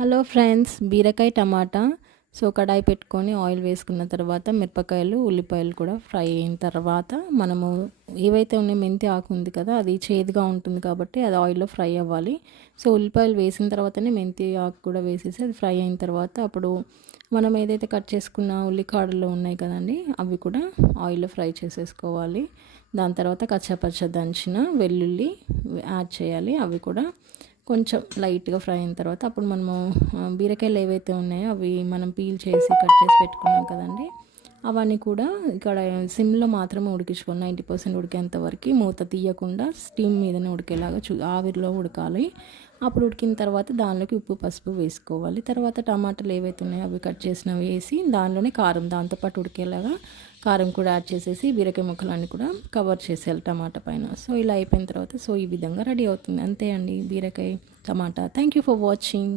Hello friends, బీరకాయ టమాటా. So కడాయి పెట్టుకొని oil వేసుకున్న తర్వాత మిరపకాయలు ఉల్లిపాయలు కూడా ఫ్రై అయిన తర్వాత మనము ఏవైతే ఉన్నాయి మెంతి ఆకు ఉంది కదా, అది చేదుగా ఉంటుంది కాబట్టి అది ఆయిల్లో ఫ్రై అవ్వాలి. సో ఉల్లిపాయలు వేసిన తర్వాతనే మెంతి ఆకు కూడా వేసేసి అది ఫ్రై అయిన తర్వాత అప్పుడు మనం ఏదైతే కట్ చేసుకున్న ఉల్లికాడలు ఉన్నాయి కదండి, అవి కూడా ఆయిల్లో ఫ్రై చేసేసుకోవాలి. దాని తర్వాత కచ్చాపచ్చ దంచిన వెల్లుల్లి యాడ్ చేయాలి. అవి కూడా కొంచెం లైట్గా ఫ్రై అయిన తర్వాత అప్పుడు మనము బీరకాయలు ఏవైతే ఉన్నాయో అవి మనం పీల్ చేసి కట్ చేసి పెట్టుకున్నాం కదండి, అవన్నీ కూడా ఇక్కడ సిమ్లో మాత్రమే ఉడికించుకోవాలి. 90% ఉడికేంత వరకు మూత తీయకుండా స్టీమ్ మీదనే ఉడికేలాగా ఆవిరిలో ఉడకాలి. అప్పుడు ఉడికిన తర్వాత దానిలోకి ఉప్పు పసుపు వేసుకోవాలి. తర్వాత టమాటాలు ఏవైతే ఉన్నాయో అవి కట్ చేసినవి వేసి దానిలోనే కారం దాంతోపాటు ఉడికేలాగా కారం కూడా యాడ్ చేసేసి బీరకాయ ముక్కలన్నీ కూడా కవర్ చేసేయాలి టమాటా పైన. సో ఇలా అయిపోయిన తర్వాత ఈ విధంగా రెడీ అవుతుంది. అంతే అండి, బీరకాయ టమాటా. Thank you for watching.